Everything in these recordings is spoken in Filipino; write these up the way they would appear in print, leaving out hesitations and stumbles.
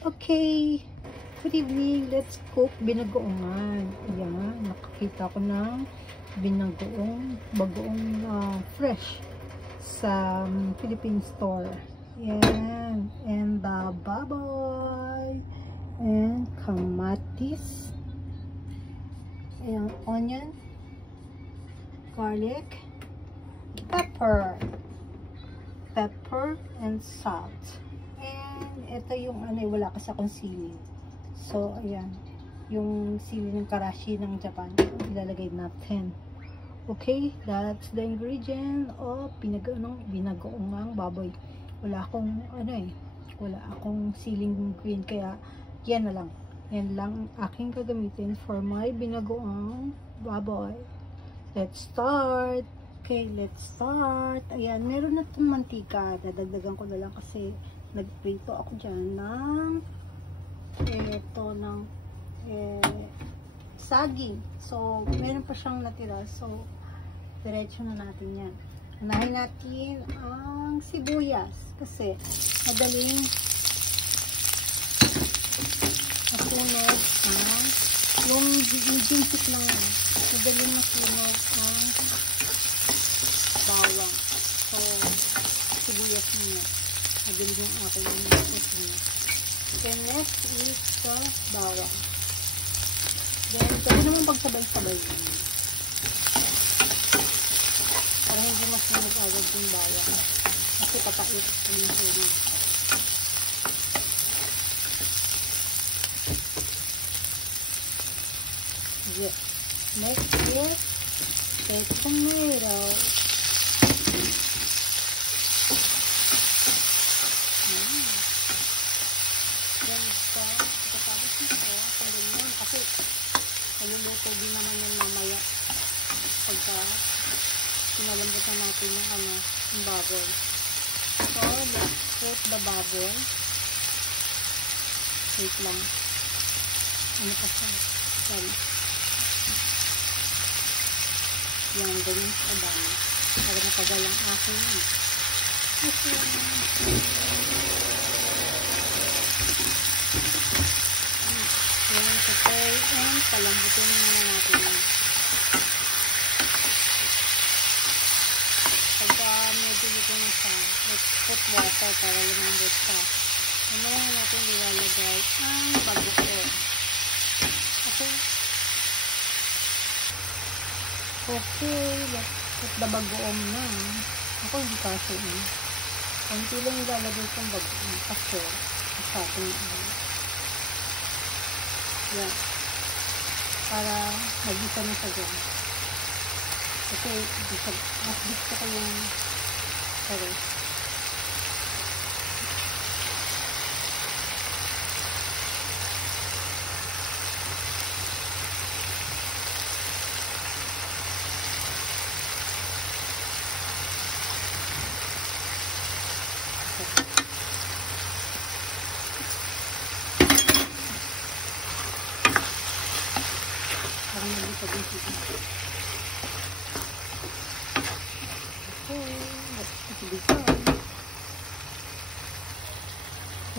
Okay, good evening. Let's cook binagoongan. Ayan, nakakita ko ng bagoong fresh sa Philippine store. Ayan, and the baboy, and kamatis, and onion, garlic, pepper, and salt. And ito yung wala kasi akong sili. So, ayan. Yung sili ng karashi ng Japan. Ilalagay natin. Okay, that's the ingredient of binagoongang baboy. Wala akong, wala akong siling green. Kaya, yan na lang. Yan lang aking gagamitin for my binagoong baboy. Let's start. Okay, let's start. Ayan, meron na itong mantika. Dadagdagan ko na lang kasi nagprito ako dyan ng saging. So, meron pa siyang natira. So, diretso na natin yan. Unahin natin ang sibuyas kasi madaling masunog yung ginsik lang yan. Madaling masunog ang bawang. So, sibuyas niya. Madaling yung aking niya. Then, next is the bawang. Then, pwede naman pagsabay-sabay yun. Para hindi masunog agad yung bawang. Kasi kapait ang masunog. Yes. Next is the tomato. Maluluto din naman yan mamaya pagka sinalambutan natin yung baboy. So, let's put the baboy. Wait lang. Ano pa siya? Sorry. Yan, ganyan sa dami. Para matagal ang aking yan, kapay, and palambutin muna natin yan. Pagka medyo luto na siya, let's put water para lumambot siya. Mamaya natin ilalagay ang bagoong. Okay? Okay, let's put the bagoong na. Ako hindi kasi yun. Kunti lang ilalagay kong bagoong kasi sa ating yan. Para mag-isa na siya dyan. Kasi mas gusto ko yung pares.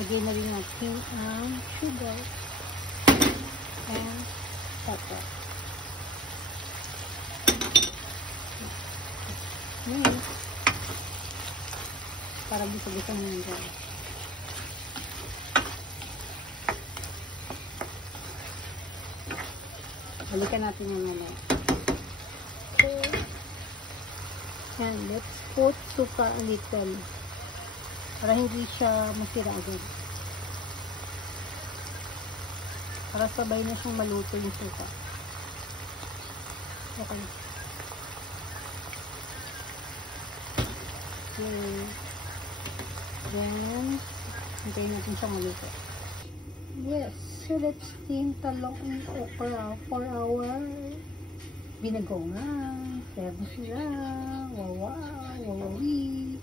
Lagyan na rin natin ang sugar and pepper. Para bisa-bisa mo yung dyan. Balikan natin yung mamaya. Okay. And let's put suka a little. Para hindi siya masira agad. Para sabay na siyang maluto yung suka. Okay. Okay. Then, hintayin natin siyang maluto. Yes. So, let's steam talong and okra for our binagoongan. Serve sila. Wawawi.